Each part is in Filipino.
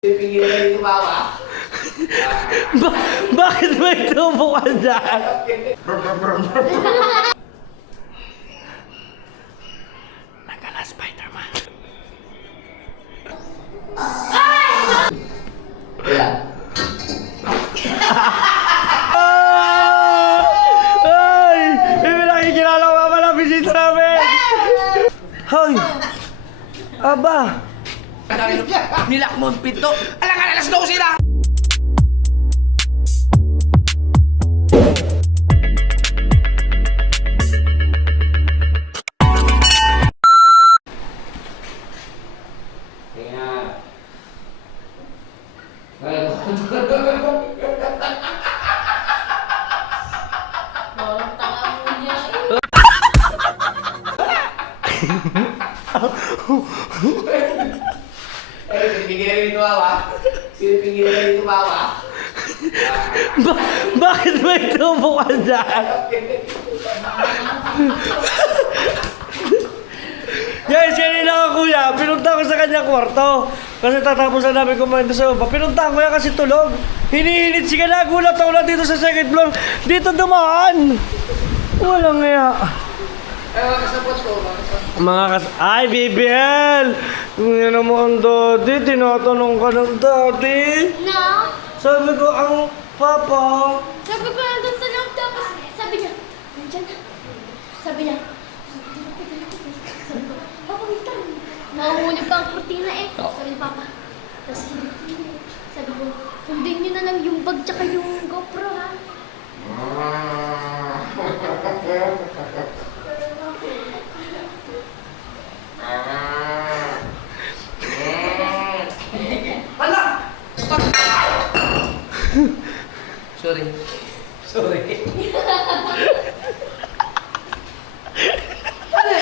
Pipigilan yung tumawa. Bakit may tubo ka dyan? Nagkala Spider-Man. Kaya. Ay! Hindi nakikilala ko pa pala bisita namin! Hoy! Aba! Nilak mo ang pinto. Alangan, alas 12 na! Parang tanga mo niya. Pipigilan yung tumawa. Pipigilan yung tumawa. Bakit may tubo ka dyan? Guys, kanina ka kuya, pinunta ko sa kanya kwarto. Kasi tatapos na namin kumain sa baba. Pinunta ko yan kasi tulog. Hinihinit siya, nagulat ako na dito sa second floor. Dito dumaan. Walang nga. Kasapot ko. Ay, BBL! Ngayon naman, Daddy, tinatanong ka ng Daddy. Na? Sabi ko, ang Papa. Sabi ko nandun sa loob tapos sabi niya, nandyan na. Sabi niya, sabi ko, Papa, wait lang. Nauhuli pa ang kurtina eh. Sabi ni Papa. Tapos sabi ko, sundin niyo na lang yung bag tsaka yung GoPro ha. Hala! Sorry. Sorry. Ano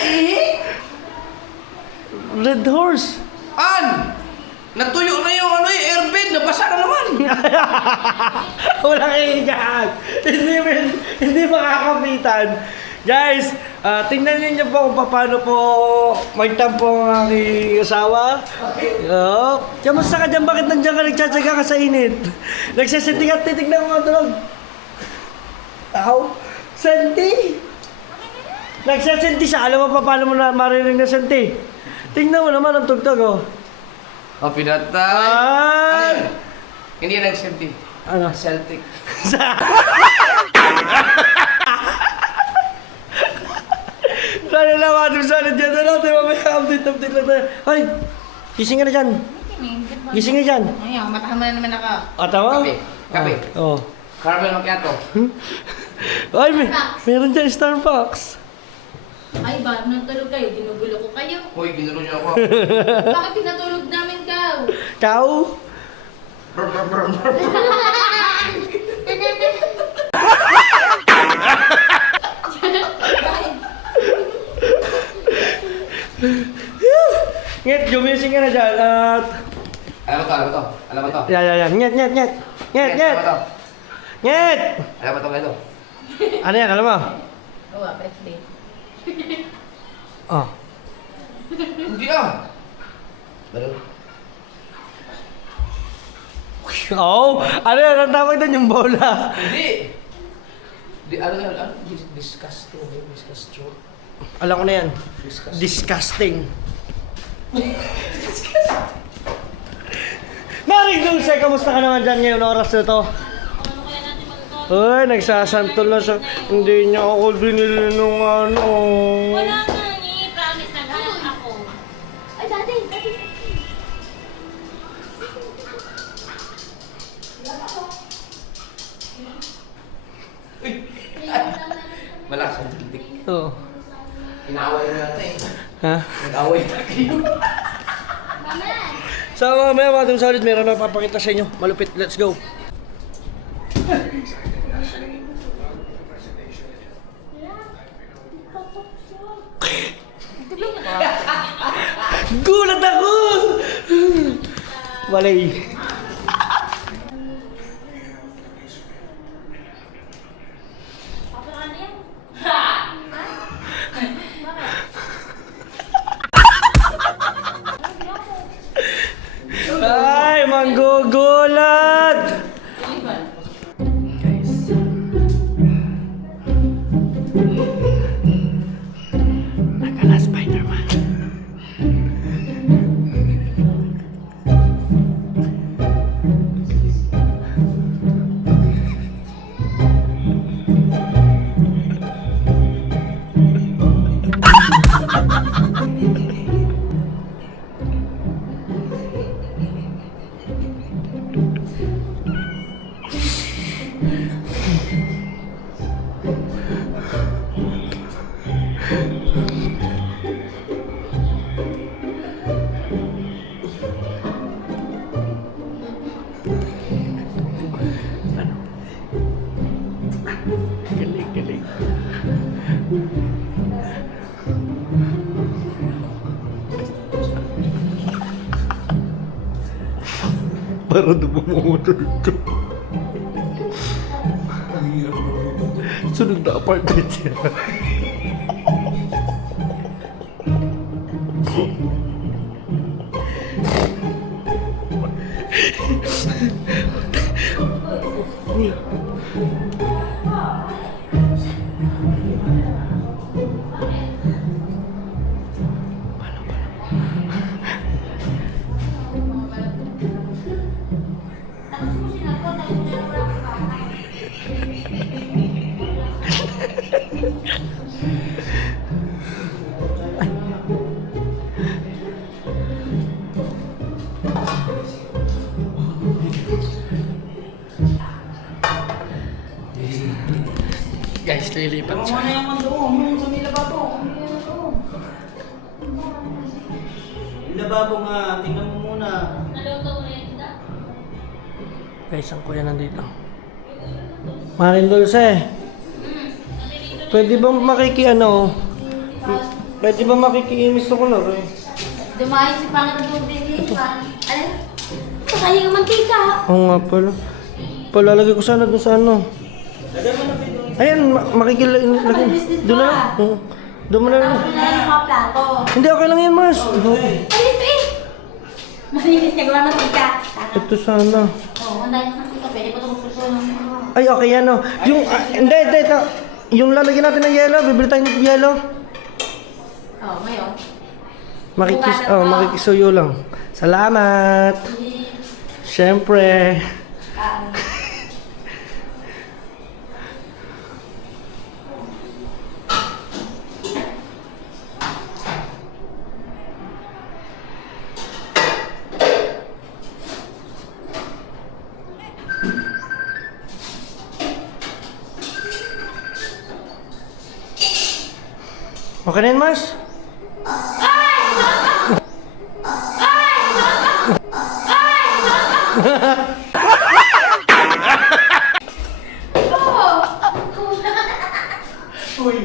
Red horse. An! Natuyo na yung airbed. Nabasa na naman. Walang iigaan. Hindi makakapitan. Guys, tingnan niyo po kung paano po magtampo ang aking asawa. Kamusta ka dyan? Bakit nandiyan ka nagtsatsaga ka sa init? Nagsasenting at titignan mo ang tulog. Aw, senti? Nagsasenti siya. Alam mo pa paano mo na marinig na senti? Tingnan mo naman ang tugtog, oh. Oh, pinatay. Ah! Ano yun? Hindi yan nag-Celtic. Ano? Celtic. Sana naman, sana dyan na natin. Mamaya, update lang tayo. Hoy, gising ka na dyan. Gising ka dyan. Ayaw, matahan mo na naman ako. Atawa? Kape. Kape. Oh. Caramel macchiato. Ay, meron dyan Starbucks. Ay, ba, nung tulog kayo, ginugulo ko kayo. Uy, ginulo niyo ako. Bakit pinatulog namin ka? Kau? Nget, gumising ka na dyan at... Alam mo to, alam mo to. Alam mo to. Yan. Nget. Nget. Alam mo to. Nget! Alam mo to, alam mo to. Ano yan, alam mo? Oo, birthday. Oh. Hindi ah. Dalo. Oh, ano yan? Ang tawag doon yung bola. Hindi. Di, ano, disgusting. Disgusting. Alam ko na yan. Disgusting. Disgusting. Maring Dulce, kamusta ka naman dyan ngayon oras na to? Ano kaya natin magkakaroon? Ay, nagsasantol na siya. Hindi niya ako binili nung ano. Wala nga ni, promise na ganyan ako. Ay, dati. Malakas ang tindig. Oo. Inaway na natin eh. Ha? Nag-away na kayo. So, mamaya mga dun solid, meron na papakita sa inyo. Malupit, let's go. Gulat ako! Walay. Ay, manggo. Nagugulat! Guys. Nakala Spider-Man. Galing, galing. Para dumumutol to. Sunod na apartment siya. Guys, lilipat siya. Ano yung doon? Yung sa may lababo. Yung lababo nga, tingnan mo muna. Naluto mo rin ito? Guys, ang kuya nandito. Marin Dulce. Pwede bang Pwede ba makikiimis ako na rin? Dumayo si Pangat Dubin. Ano? Kaya yung mantika. Oo nga pala. Palalagay ko sana doon sa ano. Ayan, makikilagay. Doon na lang. Doon mo na lang. Tapos na yung mga plato. Hindi, okay lang yan, Mas. Alis pa eh! Malinis niya gawa mantika. Ito sana. Oo, ang dahil ng mantika. Pwede ko ito magpuso ng Ay, okay yan, no. Yung, hindi. Yung lalagyan natin ng yelo, bibili tayo ng yelo. Oo, ngayon. Makikisuyo lang. Salamat. Siyempre. Okay na yun, Mars? Uy,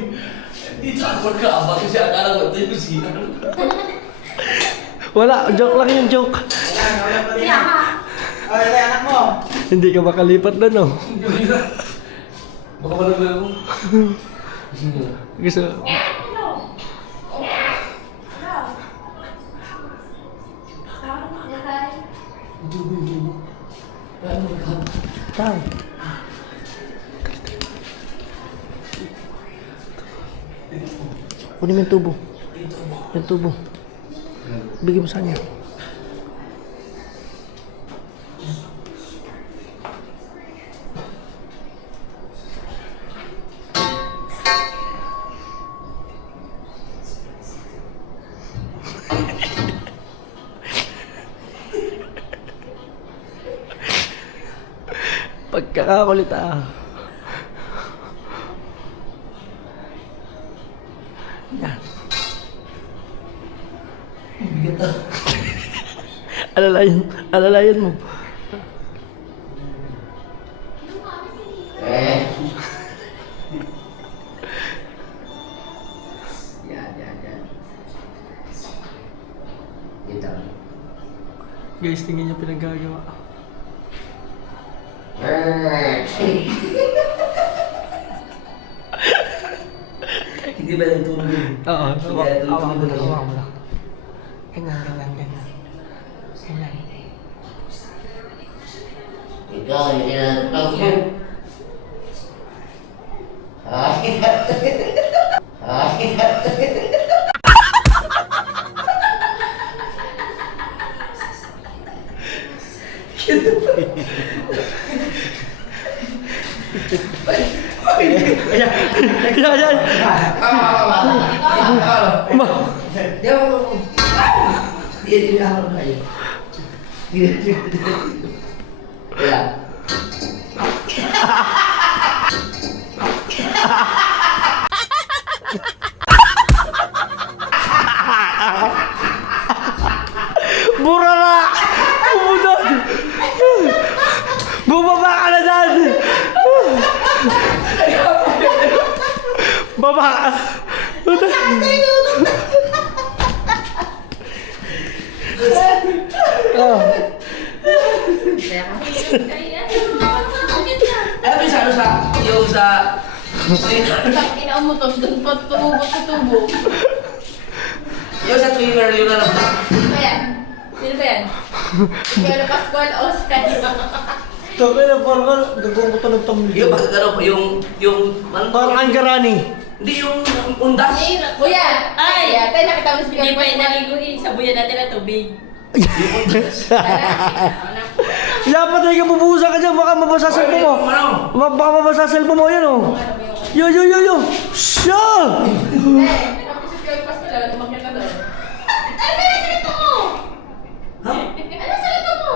di takot ka. Bakit siya akala ko ito yung kusina? Wala, joke lang yung joke. Kaya ka. Ay, anak mo. Hindi ka makalipat na, no? Baka malagay ako. Gusto. Tao. Kunin mo yung tubo. Yung tubo. Bigyan mo sa kanya. Pagkakakulit Yan. Alalayan mo. Yan. Ito. Guys, tingnan niyo pinagagawa. Hindi ba yung tulog yun? Oo. Awak mo Ganyan. Ganyan. Ayan. Ayan. Burara! Bumudod! Bumaba ka na dyan! Baba! Oh. Alam mo yung sa yung sa... Inaumutos doon pa tumubo sa tubo. Yung sa Twitter, yun na lang. Sino ba yan? Sino ba yan? Pero Pascual Oscar. Sabi na parang nagkukuto ng tamli. Yung pag ano, yung... Parang Angarani. Hindi yung undas. Kuya! Ay! Tayo nakita mo si Hindi Kuya pa yung Pascual. naligoy. Sabuyan natin ang tubig. Dapat ay ka bubuhusan ka dyan, baka mabasa sa cellphone mo. Ano? Baka mabasa sa cellphone mo, yan oh. Yo! Siya! Tapos si Kuya Pascual, umakyat na doon. Ano ba yung salita mo? Ha? Ano salita mo?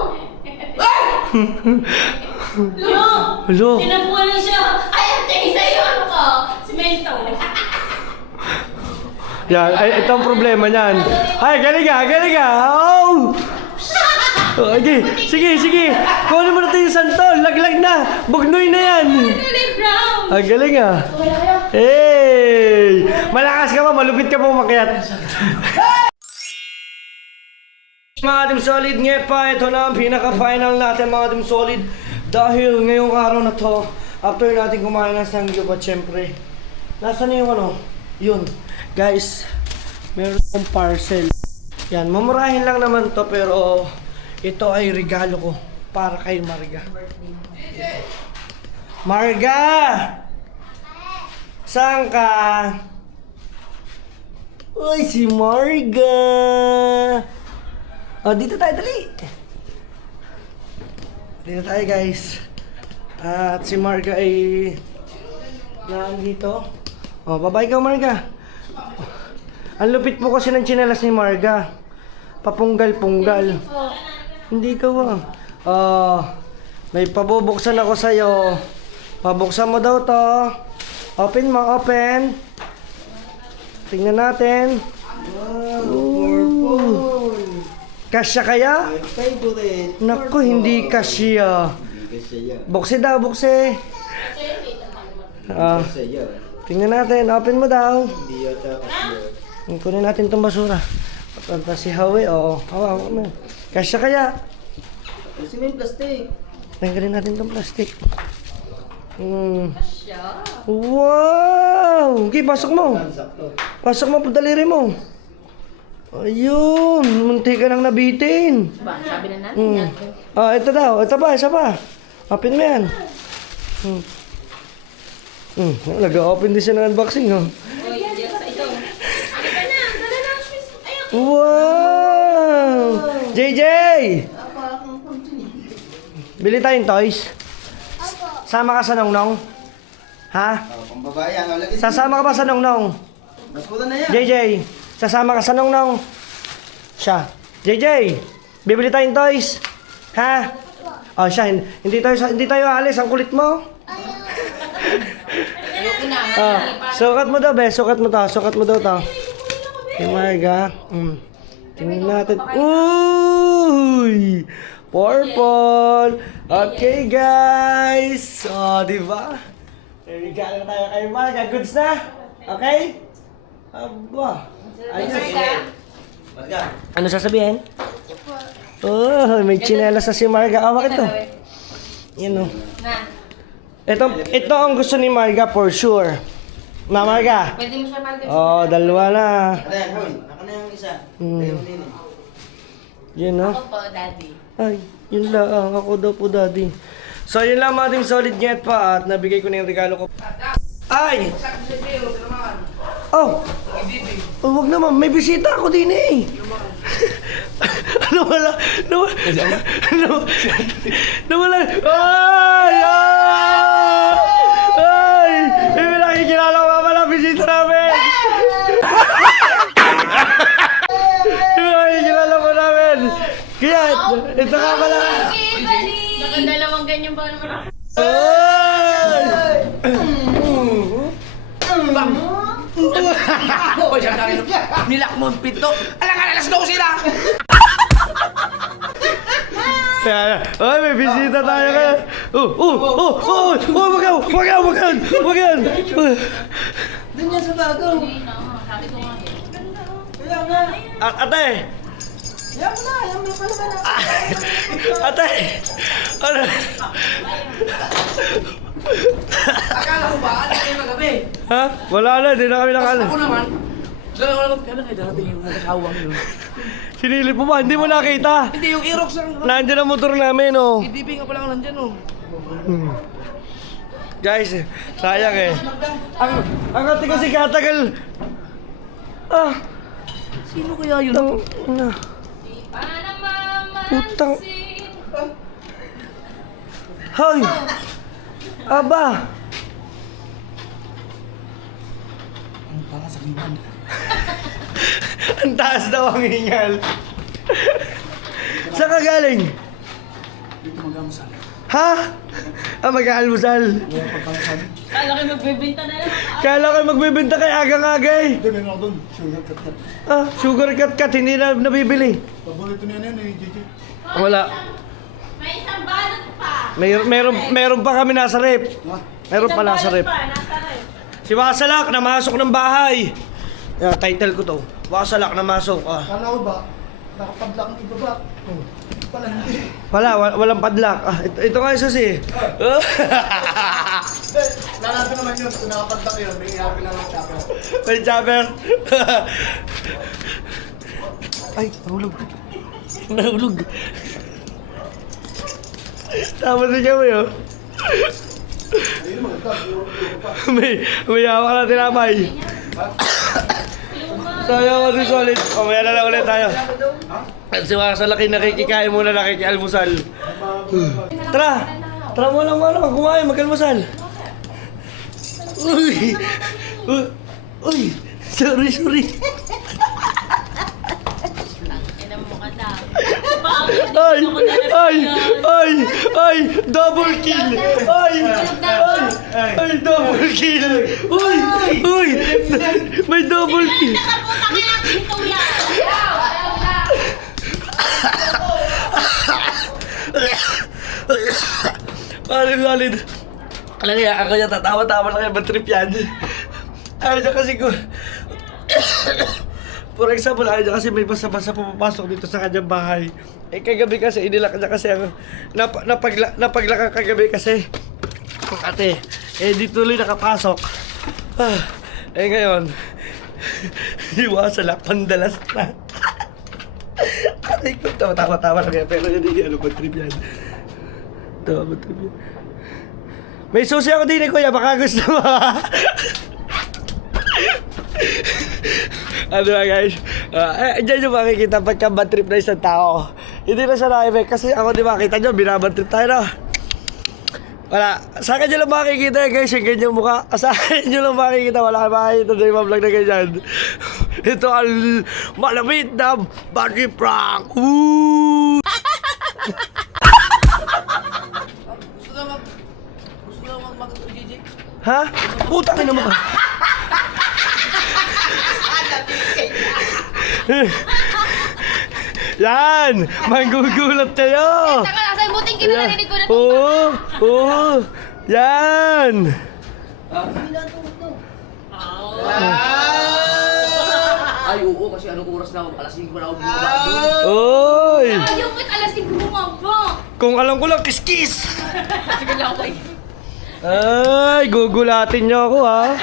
Lo! Hello? Tinabuhan na siya! Ay, ang tingin sa'yo! Ano ka? Simento! Yan, ay, ito ang problema niyan. Ay, galing ka! Oh! Oh, sige. Kunin mo na ito yung santol. Laglag na. Bugnoy na yan. Galing brown! Ang galing ah. Hey! Malakas ka pa, malupit ka pa umakyat. Mga Team Solid, pa, ito na ang pinaka-final natin mga Team Solid. Dahil ngayong araw na to, after natin kumain ng sangyup at syempre, nasaan na yung ano? Yun. Guys, meron akong parcel. Yan, mamurahin lang naman to pero ito ay regalo ko para kay Marga. Marga! Saan ka? Uy, si Marga! Oh, dito tayo, dali! Dito tayo, guys. At si Marga ay nandito. Oh, babay ka, Marga. Ang lupit po kasi ng tsinelas ni Marga. Papunggal-punggal. Hindi ka ba? May pabubuksan ako sa'yo. Pabuksan mo daw to. Open mo, open. Tingnan natin. Wow, kasya kaya? Favorite. Naku, hindi kasya. Bukse daw, bukse. Tingnan natin, open mo daw. Hindi yata kasya. Kunin natin itong basura. Pagkanta si Howie, oo. Hawa mo. Kasya kaya? Kasi may plastic. Tanggalin natin itong plastic. Wow! Okay, pasok mo. Sakto. Pasok mo, padaliri mo. Ayun, munti ka nang nabitin. Ba, sabi na natin yan. Ito daw. Ito pa, isa pa. Open mo yan. Nag-open din siya ng unboxing, oh. Uy, diyan sa ito. Wow! JJ! Bili tayong toys. Sama ka sa Nongnong? Ha? Pambabae ang lagi. Sasama ka ba sa Nongnong? Mas pula na yan. JJ, sasama ka sa Nongnong? Siya. JJ, bibili tayong toys. Ha? Oh, siya. Hindi tayo alis. Ang kulit mo. Sukat mo daw, be. Sukat mo daw to. Yung Marga. Tingnan natin. Uy! Purple! Okay, guys! Oh, di ba? Regalo tayo kay Marga. Goods na? Okay? Aba. Ayos. Marga. Ano sasabihin? Oh, may tsinelas na si Marga. Bakit to? Yan o. Ito ang gusto ni Marga for sure. Na Marga? Pwede mo siya pag- Oh, dalawa na. Ano yan, Hoy? Ako na yung isa. Tayo mo din eh. Yan o. Ako po, daddy. Ay, yun lang. Ako daw po, daddy. So yun lang mga team, solid get pa at nabigay ko na yung regalo ko. Ay! Oh! Oh, wag naman, may bisita ako din eh. Nawala. Ay! Ay! May nakikilala ko pa pala, bisita namin. May nakikilala ko namin. Kaya, ito ka pala. Nakadalawang ganyan ba naman ako? Ay! Oy, siya tayo. Nilak mo ang pito. Alangan, alas 12 na! Ay, may bisita tayo kaya. Wag yan. Doon yan sa bagaw. Sabi ko nga. Kaya nga. Ate! Yan mo pala ba na? Ate! Ano? Akala ko ba? Ano kayo magabi? Ha? Wala na, hindi na kami Tapos nakala. ako naman. Kailan kayo darating yung mag-asawang yun? Sinilip mo ba? Hindi mo nakita. Hindi, yung Aerox lang. Nandiyan ang motor namin, oh. EDP nga pala ako nandyan, oh. Guys, sayang eh. Ang ate kasi katagal. Ah, Sino kaya yun? Para mama. Putang. Hoy! Aba! Ang taas daw ang hingal. Saan ka galing? Dito mag-amusal. Ha? Ah, mag-aalmusal. Kala kayo magbibenta na lang. Kala ko magbibenta kay agang-aga eh. Hindi, meron ako doon. Sugar cut. Ah, sugar cut hindi na nabibili. Paborito niya yan eh, JJ. Wala. May isang balot pa. Meron pa kami nasa rep. Meron pa nasa rep. Nasa rep. Si Wasalak namasok ng bahay. Yeah, title ko to. Wasalak namasok. Ah. Kala ko ba, nakapadlak ang ibaba. Pala hindi. Walang padlock. Ah, ito nga isa si. Lalasa naman yun, kung nakapadlak yun, may happy lang ang chopper. May chopper. Ay, nahulog. Tama si Kamay, oh. Ayun, maganda. may hawak na tinapay. Tayo kasi solid. Mamaya na lang ulit tayo. At si Wasalaki nakikikain muna, nakikialmusal. Tara! Tara mo lang kumain, mag-almusal. Uy! Uy! Sorry. Ina mo ka na. Ay! Double kill! Ay! Double kill! Uy! May double kill! Nakapunta ka lang dito yan. Valid. Alam niya, ako niya tatawa-tawa lang yung bad trip yan. Ayaw niya kasi ko... For example, ayaw niya kasi may basa-basa pumapasok dito sa kanyang bahay. Eh kagabi kasi, inilak niya kasi ang... Napaglakang kagabi kasi. Ate, eh di tuloy nakapasok. Eh ngayon, iwasalak, pandalas na. Ate ko, tawa-tawa lang yan, pero hindi ano bad trip yan. Bad trip yan. May susi ako din eh, kuya. Baka gusto mo. Ano ba guys? Diyan yung makikita pagka bad trip na isang tao. Hindi na siya na-effect kasi ako di makita nyo, binabad trip tayo na. Wala. Sa akin nyo lang makikita guys, yung ganyang mukha. Sa akin nyo lang makikita, wala kayo makikita na yung vlog na ganyan. Ito ang malamit na bad trip prank. Woo! Ha? Putang ina mo ka. Yan! Manggugulat kayo! Taka, nasa yung buting kinarinig ko na ito. Oo! Yan! Ay, oo, kasi anong oras na ako? Alas 5 na ako bumaba doon. Oy! Ayaw mo't alas 5 bumaba. Kung alam ko lang, kiss-kiss! Sige lang ako. Ay, gugulatin niyo ako ha.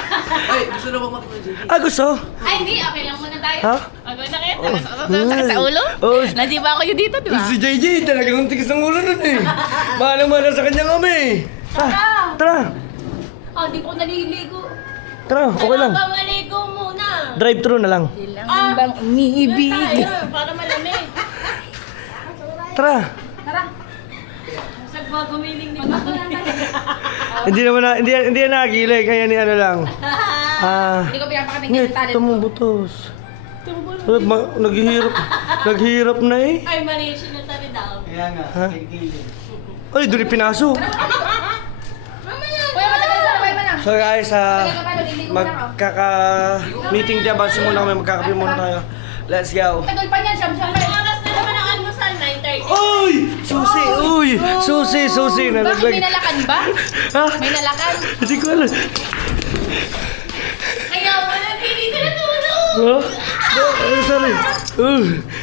Ay, gusto na ba makita JJ? Ah, gusto? Ay, hindi. Okay lang muna tayo. Ha? Okay na kayo. Sakit sa ulo? Oh, Nadi ba kayo dito, di ba? si JJ talagang tigas ng ulo nun eh. Malang-mala sa kanya kami. Tara. Oh, di po naliligo. Tara, okay lang. Kailangan ba maligo muna? Drive-thru na lang. Kailangan bang umiibig? Tayo, para malamig. Tara. Sag ba gumiling ni Bato? Hindi naman na, hindi na nagilig, kaya ni ano lang. Hindi ko pinapakita Ngit, yung talent ito mo butos. Naghihirap na eh. Ay, mali yung sinutari daw. Ha? Ay, doon pinasok. Kuya, matagal sa labay mo na. So guys, Paano, liligo mo na ako. magkaka-meeting tayo, bansin muna kami, magkakape muna tayo. Let's go. Tagal pa niyan, siyam-siyam pa. Anong oras na naman ang almusal? 9:30. Uy! Susi! Uy! Susi! Bakit may Nalaglag. nalakan ba? Ha? May nalakan? Hindi ko alam. Kaya pala, hindi ka natulog. Ha? Sorry.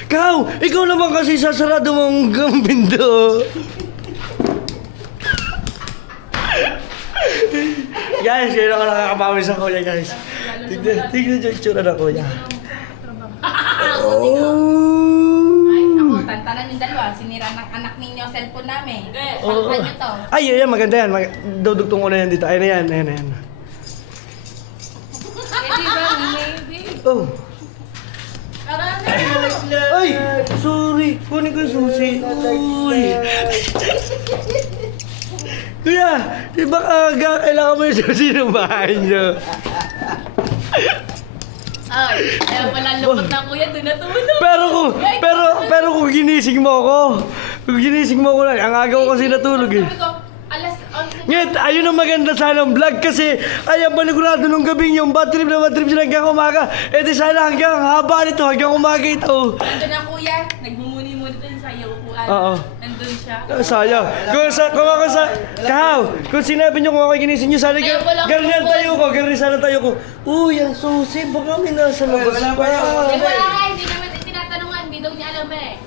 Kau! Ikaw naman kasi sasarado mong gambindo. Guys, kayo na nakakabawi sa kuya, guys. Tignan yung itsura ng kuya. Ay, ako, tantanan yung dalawa. Sinira ng anak ninyo ang cellphone namin. Pagpan nyo to. Ay, yan, maganda yan. Dudugtong ko na yan dito. Ayan na yan. Maybe ba? Maybe. Oh. Ay! Sorry! Kunin ko yung susi. Uy! Kuya! Di ba kailangan mo yung susi ng bahay niyo? Ay, kaya pala lupot na kuya, doon natulog. Pero kung ginising mo ako, lang, ang aga ko kasi natulog eh. Sabi ko, alas 11. Ngit, ayun ang maganda sana ng vlog kasi ayan panigurado nung gabing yung bad trip siya hanggang umaga. Eh di sana hanggang haba nito, hanggang umaga ito. Nandun ang kuya, nagmumuni-muni doon sa iyo upuan. Oo. Nandun siya. Sayang. Kung sinabi niyo kung ako ginising niyo, sana ganyan tayo ko. Uy, ang susi, baka may nasa labas pa. Wala nga, hindi naman tinatanungan. Hindi daw niya alam eh.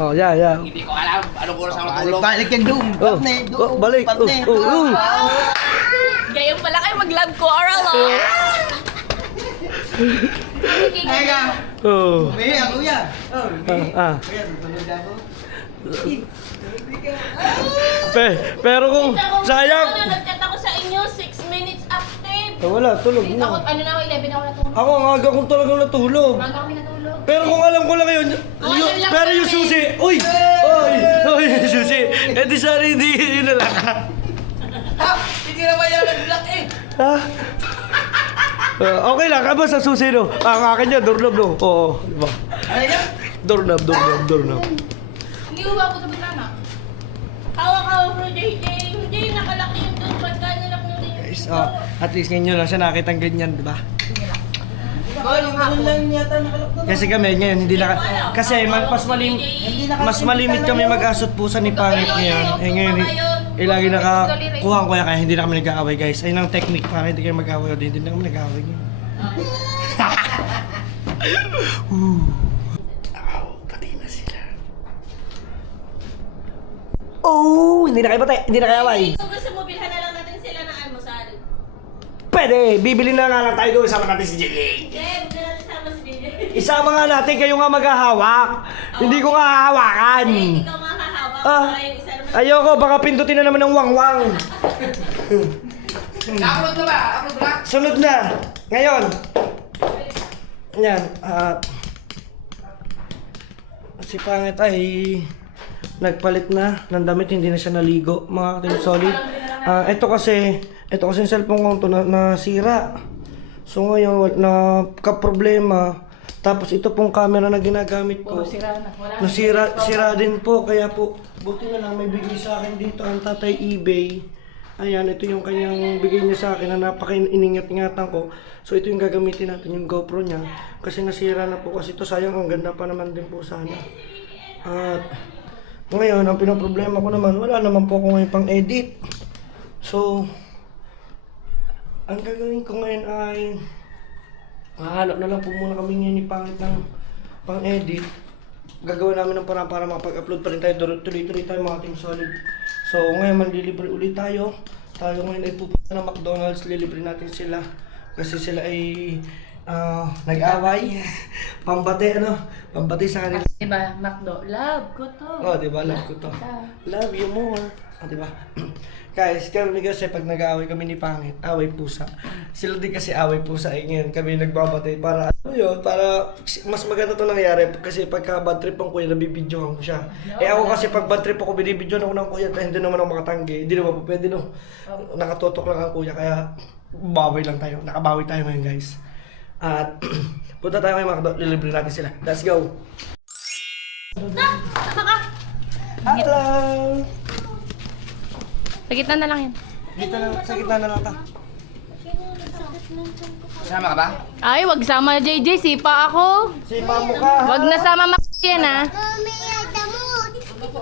Oh, yeah. Hindi ko alam. Anong oras ako natulog? Balik yan doon. Balik. Gayong pala kayo mag-love quarrel, oh. Oh. Kuya, kuya. Kuya, tutulog ako. Pero kung sayang. Nag-chat ako sa inyo, 6 minutes active. Wala, tulog Ako, na. ano na ako, 11 ako natulog. Ako ang aga kong talagang natulog. Umaga kami natulog. Pero kung alam ko lang yun, pero yung susi, uy, yung susi, eh di sana hindi yun na lang. Hindi na ba yan nag-block eh? Ha? Okay lang, basta susi no. Ang akin yan, doorknob no. Oo, di ba? Ano yan? Doorknob. Hindi ko ba ako sabi tama? Hawak-hawak bro, JJ. Hindi, nakalaki yung doon. Pagka nilak nyo din yung Guys, at least ngayon lang siya nakitang ganyan, di ba? Yung ganun lang yata nakalak doon. Kasi kami ngayon hindi kasi mas malimit kami mag-asot pusa ni Pangit ngayon. Eh ngayon lagi nakakuha ko kaya hindi na kami nag-aaway guys. Ayun ang technique para hindi kayo mag-aaway o hindi na kami nag-aaway ngayon. Pati na sila. Oh, hindi na kayo patay, hindi na kayo away. Kung gusto mo, bilhan na lang natin sila ng almusal. Pwede, bibili na lang tayo doon, isama natin si JJ. Hindi, hindi natin sama si JJ. Isama nga natin, kayo nga maghahawak. Hindi ko nga hahawakan. Ikaw mahahawak. Ah. Para yung isa naman. Ayoko, baka pindutin na naman ng wangwang. Upload na ba? Upload na? Sunod na. Ngayon. Yan. Si Pangit ay nagpalit na ng damit, hindi na siya naligo. Mga katim solid. Ito kasi yung cellphone ko nasira. So ngayon, nagka-problema. Tapos ito pong camera na ginagamit ko. Nasira din po. Kaya po, buti na lang may bigay sa akin dito ang tatay eBay. Ayan, ito yung kanyang bigay niya sa akin na napaka-iningat-ingatan ko. So ito yung gagamitin natin, yung GoPro niya. Kasi nasira na po kasi ito. Sayang, ang ganda pa naman din po sana. At ngayon, ang pinoproblema ko naman, wala naman po ako ngayon pang-edit. So, ang gagawin ko ngayon ay hahanap na lang po muna kami ngayon ni Pangit ng pang-edit. Gagawin namin ng parang para makapag-upload pa rin tayo. Tuloy-tuloy tayo mga team solid. So, ngayon manlilibre ulit tayo. Tayo ngayon ay pupunta ng McDonald's, lilibre natin sila. Kasi sila ay nag-away. Pambati, Pambati sa kanila. Diba, Macdo? Love ko to. Oh, diba? Love ko to. Love you more. Oh, diba? Guys, kami kasi pag nag-aaway kami ni Pangit, away pusa. Sila din kasi away pusa. Eh, ngayon kami nagbabati para, para mas maganda to nangyari. Kasi pagka bad trip ang kuya, nabibidyohan ko siya. Eh ako kasi pag bad trip ako, binibidyohan ako ng kuya, hindi naman ako makatanggi. Hindi naman po pwede, Nakatutok lang ang kuya, kaya bawi lang tayo. Nakabawi tayo ngayon, guys. At punta tayo kay Macdo, lilibre natin sila. Let's go! Sama ka. Hello! Sa gitna na lang yan. Dito na, sa gitna na lang ta. Sama ka ba? Ay, wag sama JJ, sipa ako. Sipa mo ka! Wag na sama Max yan ha.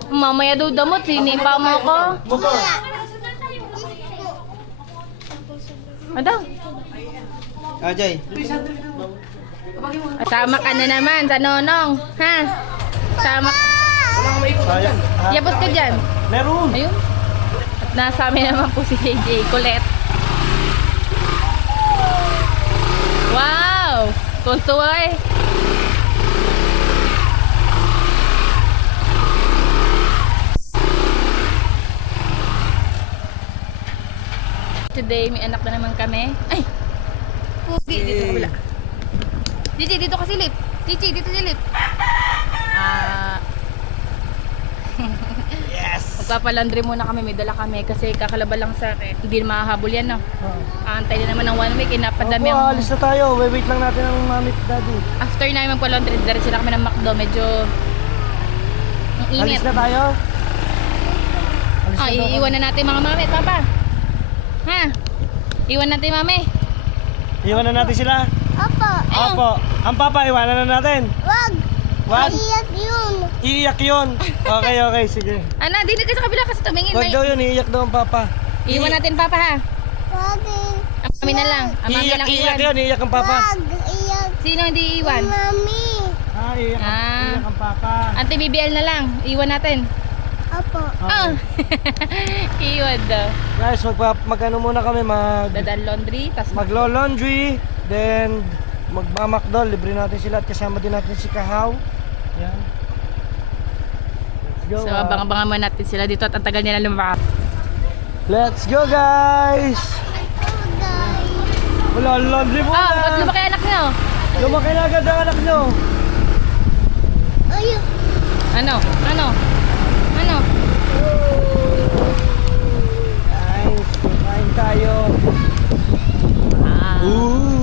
Mamaya daw damot, sinipa mo ko. Motor! Ano? Ajay! Sama ka na naman sa nonong, ha? Sama. Sayang. Yapos ka dyan. Meron! Ayun. At nasa amin naman po si JJ Colette. Wow! Tuntua eh. Today, may anak na naman kami. Ay! Pugi, dito ka wala. JJ, dito ka silip. JJ, dito silip. Yes! Magpapalandry muna kami, may dala kami kasi kakalaba lang sa akin. Hindi na makahabol yan, no? Antay na naman ng 1 week, inapadami Opo, ang... alis na tayo. Wait lang natin ang mami at daddy. After namin magpa-laundry, diretso na kami ng McDo. Medyo... ang init. Alis na tayo? Alis Ay, iiwan na natin mga mami at papa. Ha? Iwan natin mami. Iwan na natin sila? Opo. Opo. Ang papa, iwanan na natin. Wag. Wag? Iyak yun. Iiyak yun. Okay, okay, sige. Ano, dito ka sa kabila kasi tumingin. Wag daw yun, iiyak daw ang papa. Iiwan natin papa ha. Wag. Ang mami na lang. Ang mami Iiyak, lang iiyak iwan. yun, iiyak ang papa. Wag. Iyak. Sino hindi iiwan? Mami. Iiyak, Ah. iiyak ang papa. Ante BBL na lang. Iwan natin. Opo. Ah. Iwan daw. Guys, mag-ano muna kami, Dadaan laundry, tas maglo-laundry, then magmamakdo, libre natin sila at kasama din natin si Kahaw. Yan. Let's go. so abang-abangan muna natin sila dito at ang tagal nila lumakad. Let's go, guys! Wala, laundry muna! Ah, ba't lumaki anak niyo? Lumaki na agad ang anak nyo! Ayun. Ano? Ano? Ano? Guys, kumain tayo! Ah, Ooh!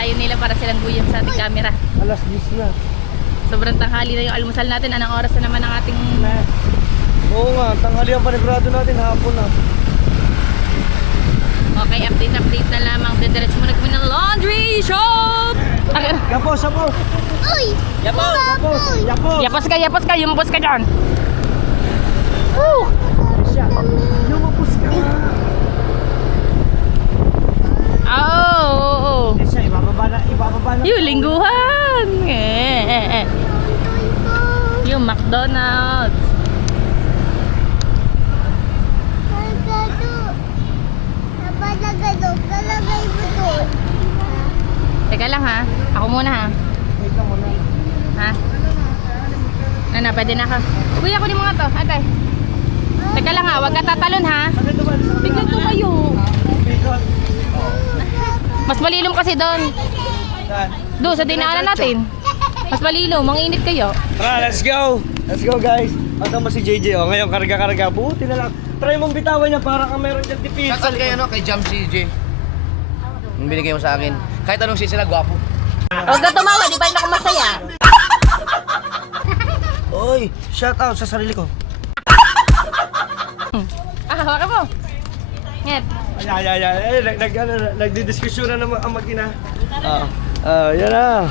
layo nila para silang buyan sa ating camera. Alas 10 na. Sobrang tanghali na yung almusal natin. Anong oras na naman ang ating... Oo nga, tanghali ang panigrado natin, hapon na. Okay, update na lamang. Diretso muna kami ng laundry shop! Yapos, yapos! Uy. Yapos! Yapos! Yapos! Yapos ka, yumapos ka dyan! Woo! Lumapos ka! Oh! Siya, ibababa na. Yung lingguhan! Yung McDonald's! Kalagay mo doon. Teka lang ha. Ako muna ha. Wait lang muna. Ha? Ano, pwede na ako. Kuya, kunin mo nga to. Ate. Teka lang ha, huwag ka tatalon ha. Bigyan to kayo. Mas malilom kasi doon. Doon, sa dinaanan natin. Mas malilom, manginit kayo. Tara, let's go! Let's go, guys! Kasama si JJ, oh. Ngayon, karga-karga. Buti na lang. Try mong bitawan niya para kang meron dyan tipid. Shoutout kay kay Jam CJ. Yung binigay mo sa akin. Kahit anong sila, gwapo. Huwag ka tumawa, di ba yun ako masaya? Oy, shout out sa sarili ko. Hawakan mo. Ngit. Nagdidiskusyon na naman ang mag-ina. Yan na.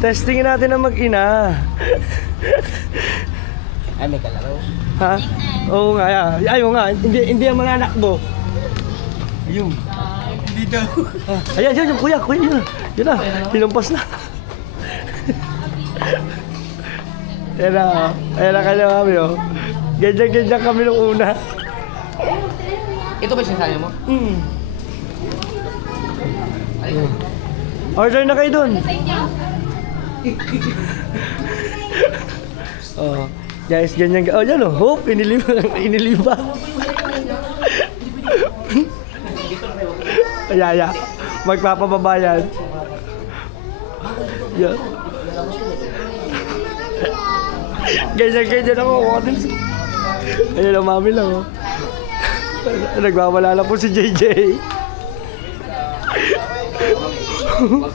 Testingin natin ang mag-ina. Ay, may kalaro. Ha? Oo nga, ayaw nga. Hindi ang mga anak mo. Ayun. Hindi daw. Ayan, yung kuya, yun na. Yun na, hinampas na. Ayan na, oh. Ayan na kanya kami, oh. Ganyan-ganyan kami nung una. Ito ba yung sinasabi mo? Order na kayo dun. Oh, guys, ganyan. Oh, yan, oh. Hop, iniliba. Ayaya. Magpapababa yan. Yan. Ganyan ako. Ayan ang mami lang, oh. Nagwawala lang po si JJ.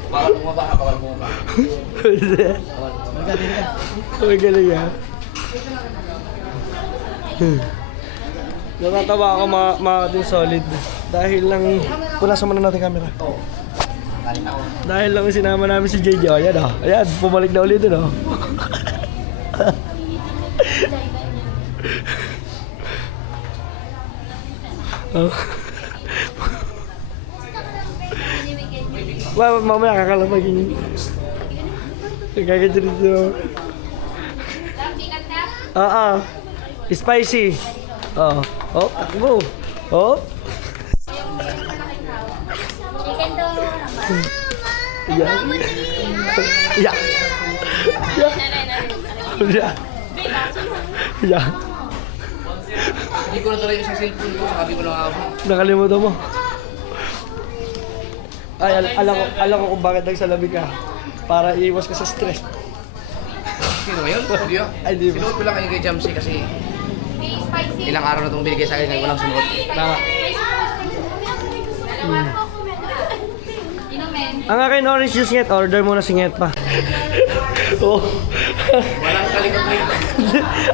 Bawal bumaba. Magaling, ha? Natatawa ako mga din solid. Dahil lang, punasan muna natin camera. Dahil lang sinama namin si JJ. Oh, ayan, oh. Ayan, pumalik na ulit dun, oh. Oh. Mamaya kakalamag yun. Nagkagadyan dito. Spicy. Oh, takbo. Oh. Chicken daw naman. Yeah. Yeah. Yeah. Yeah. Hindi ko na talaga yung cellphone ko, sabi ko lang ako. Nakalimutan mo. Ay, alam ko kung bakit nagsalabi ka. Para iiwas ka sa stress. Sino ba yun? Hindi ah. Ay, di ba? Sinuot ko lang kayo kay Jamsi kasi ilang araw na itong binigay sa akin ngayon walang sinuot. Tama. Ang akin orange juice nget, order muna si nget pa. Oh. Walang kalikot-likot.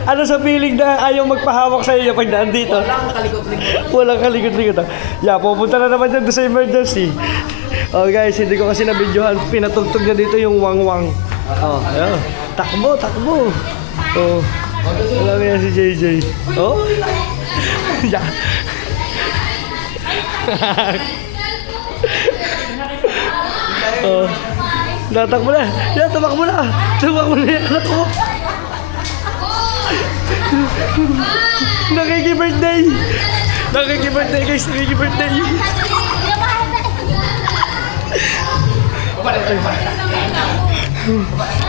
Ano sa feeling na ayaw magpahawak sa iyo pag daan dito? Walang kalikot-likot. Walang kalikot-likot. Yeah, pupunta na naman dyan sa emergency. Oh guys, hindi ko kasi na-videohan. Pinatugtog niya dito yung wang-wang. Oh, ayun. Takbo. Oh. Alam yan si JJ. Oh. Yeah. Oh. Natakbo na. Yeah, tumakbo na. Tumakbo na yung anak ko. Nakiki-birthday. Nakiki-birthday guys. Nakiki-birthday.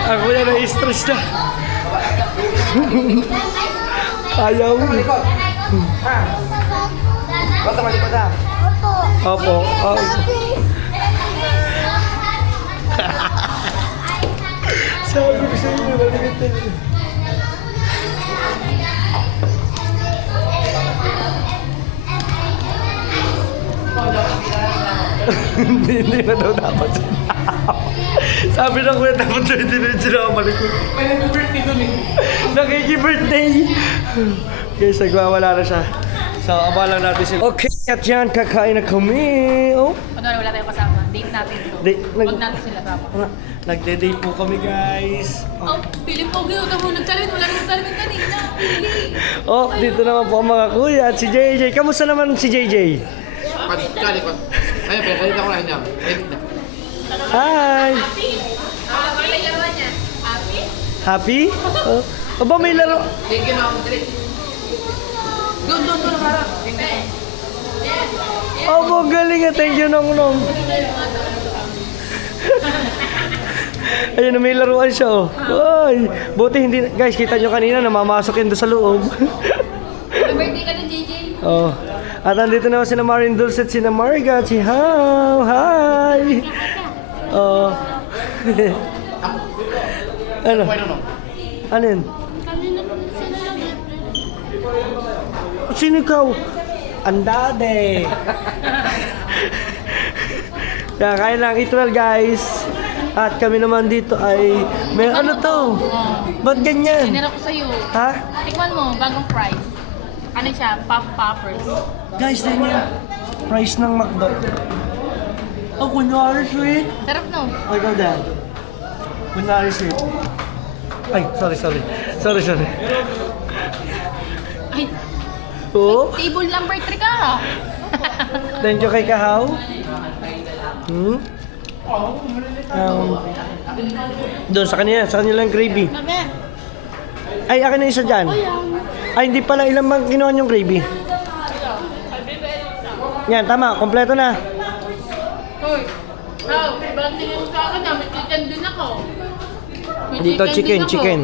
Ako na na-stress na. Ayaw. Basta malikot ha. Opo. Sabi ko sa inyo, malikot na. Hindi na daw dapat. Sabi ng kuya, dapat hindi na sila malikot. May nag-birthday dun eh. Nakiki-birthday! Guys, nagwawala na siya. So, abalang natin sila. Okay, at yan, kakain na kami. Oh. Kunwari wala tayong kasama. Date natin to. Huwag natin sila kasama. Nagde-date po kami, guys. Oh, Philip Pogi, huwag mo nagsalimit. Wala namang salimit kanina. Oh, dito naman po ang mga kuya at si JJ. Kamusta naman si JJ? Kalikot. Ayun, pinagkalita ko na niya. Edit na. Hi! Happy? Oh. Aba, may laro. Thank you na ako. Doon, harap. Oh, galing nga. Thank you, Nong. Ayun, may laruan siya, oh. Ay, buti hindi, guys, kita nyo kanina, namamasok yun doon sa loob. Birthday ka din, JJ. Oh. At nandito naman sina Marin Dulcet, sina Mariga, si How. Hi! Oh. Ano? Ano yun? Sino ikaw? Andade! Kain lang, eat well guys. At kami naman dito ay may ano to? Ba't ganyan? Sinira ko sa'yo. Ha? Tikman mo, bagong price. Ano siya? Puff Poppers. Guys, ganyan. Price ng McDo. Oh, kunyari sweet. Sarap no? Ay, ikaw dad. Kunyari sweet. Ay, sorry. Ay, Oh, table number 3 ka. thank you kay Kahaw. Doon sa kanila yung gravy. Ay, akin na isa dyan. Ay, hindi pala. Ilang bang kinuha yung gravy? Yan, tama. Kompleto na. Hoy, ba't tingin mo sa akin na may chicken din ako? May Dito, din ako. chicken.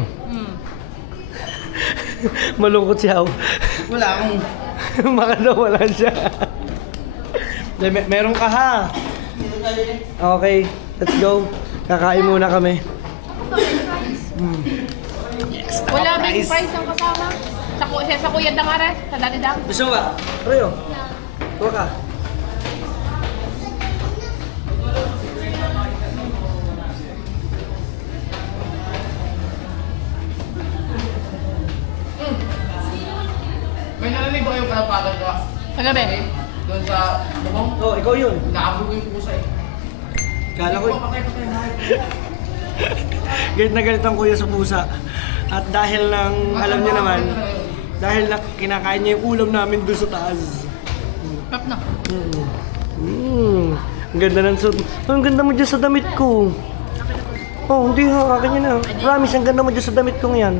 Malungkot siya. Wala akong... Baka daw wala siya. Meron ka ha. Okay, let's go. Kakain muna kami. Wala big price ang kasama. Sa Kuya Dangares, sa Dati Dang. Gusto ba? Royo. Kuha ka. May narinig ba yung kalapagan ko? Kagabi. Doon sa bubong? Oh, ikaw yun. Naabog ko yung pusa eh. Kala ko. Patay. Galit na galit ang kuya sa pusa. At dahil lang, alam niyo naman, dahil na kinakain niya yung ulam namin doon sa taas. Pap na. Ang ganda ng suit. Ang ganda mo dyan sa damit ko. Oh, hindi ha, akin yun na. Promise, ang ganda mo dyan sa damit kong yan.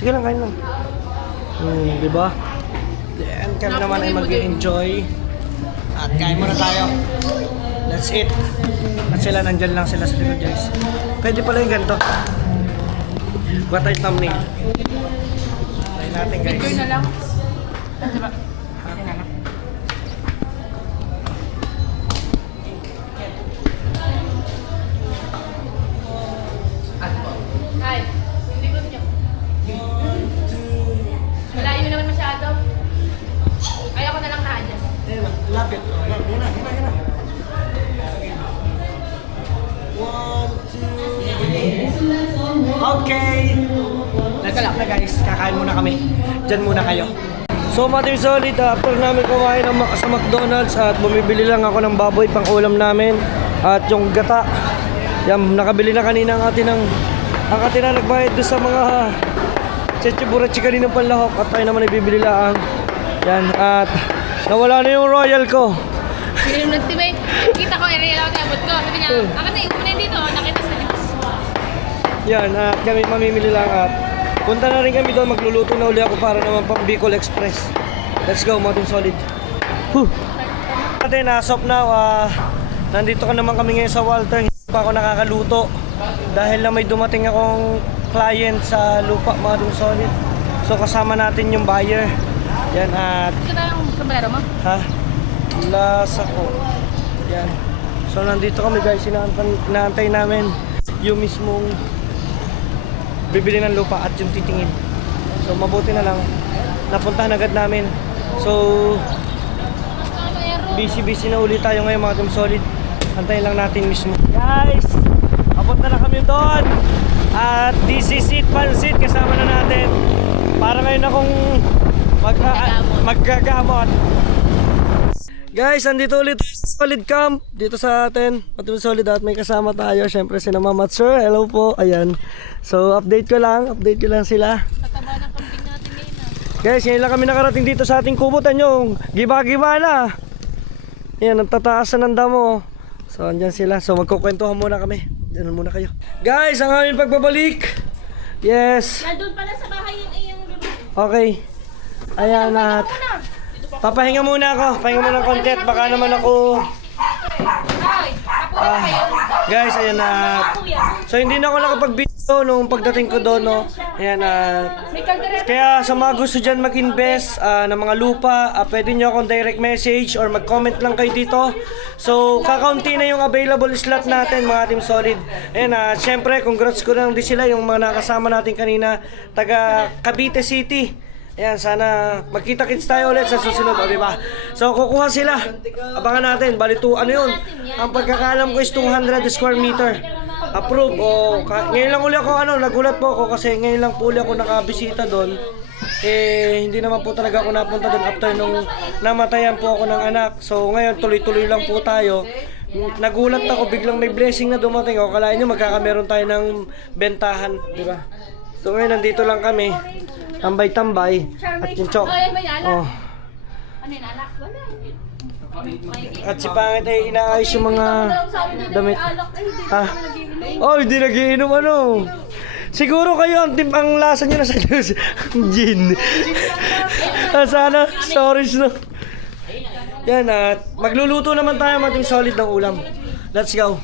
Sige lang, kain lang. Di ba? Then kami naman ay mag-enjoy. At kain muna tayo. That's it. At sila nandyan lang sila sa likod, guys. Pwede pala yung ganito. Kuha tayo thumbnail. Tayo natin, guys. Picture na lang. Diba? Ay, hindi ko niyo. Malayo naman masyado. Kaya ko na lang na-adjust. Ayun, lapit. Yan na. Okay. Let's go na guys. Kakain muna kami. Diyan muna kayo. So mga team solid, after namin kumain sa McDonald's at bumibili lang ako ng baboy pang ulam namin at yung gata. Yan, nakabili na kanina ang atin na nagbayad doon sa mga chechiburachi kaninang panlahok at tayo naman ibibili lang. Yan, at nawala na yung royal ko. Yung nagtibay, kita ko, i-real out yung abot ko. Sabi niya, akin na, ikunin dito, nakita sa news. Yan, at kami mamimili lang at punta na rin kami doon, magluluto na uli ako para naman pang Bicol Express. Let's go, mga team solid. Natin, as of now, nandito ka naman kami ngayon sa Walter. Hindi pa ako nakakaluto dahil na may dumating akong client sa lupa, mga team solid. So kasama natin yung buyer. Yan, at Ito na yung sombrero mo? ha? Lasa ko. Yan. So nandito kami guys, inaantay namin yung mismong bibili ng lupa at yung titingin. So mabuti na lang napuntahan agad namin. So busy na ulit tayo ngayon mga team solid. Antayin lang natin mismo. Guys, papunta na kami doon. At this is it, pansit kasama na natin. Para ngayon akong maggagamot. Guys, andito ulit sa Solid Camp dito sa atin. Patuloy solid at may kasama tayo. Syempre si Mama at Sir. Hello po. Ayan. So update ko lang sila. Tataba ng kambing natin ngayon. Guys, ngayon lang kami nakarating dito sa ating kubutan yung giba-giba na. Ayan, ang tataas na ng damo. So andyan sila. So magkukwentuhan muna kami. Diyan muna kayo. Guys, ang aming pagbabalik. Yes. Nandun pala sa bahay yung iyong Okay. Ayan at papahinga muna ako. Pahinga muna ng konti at baka naman ako guys, ayan na. So hindi na ako nakapag-video nung pagdating ko doon, no. Ayan kaya sa mga gusto dyan mag-invest ng mga lupa, pwede nyo akong direct message or mag-comment lang kayo dito. So kakaunti na yung available slot natin mga team solid. Ayan syempre congrats ko lang din sila yung mga nakasama natin kanina taga Cavite City. Ayan, sana magkita-kits tayo ulit sa susunod, di ba? So, kukuha sila. Abangan natin. Bali, ano yun? Ang pagkakalam ko is 200 square meter. Approve. Ngayon lang uli ako, nagulat po ako kasi ngayon lang po uli ako nakabisita doon. Hindi naman po talaga ako napunta doon after nung namatayan po ako ng anak. So, ngayon tuloy-tuloy lang po tayo. Nagulat ako, biglang may blessing na dumating. O, kalahin nyo, magkakameron tayo ng bentahan, di ba? So, ngayon nandito lang kami. Tambay-tambay. At yung chok. Oh. Ano yun, anak? Wala. At si Pangit ay inaayos yung mga damit. Oh, hindi nagiinom ano. Siguro kayo ang lasa nyo na sa juice. Gin. Sana, storage no. Yan at magluluto naman tayo mating solid ng ulam. Let's go.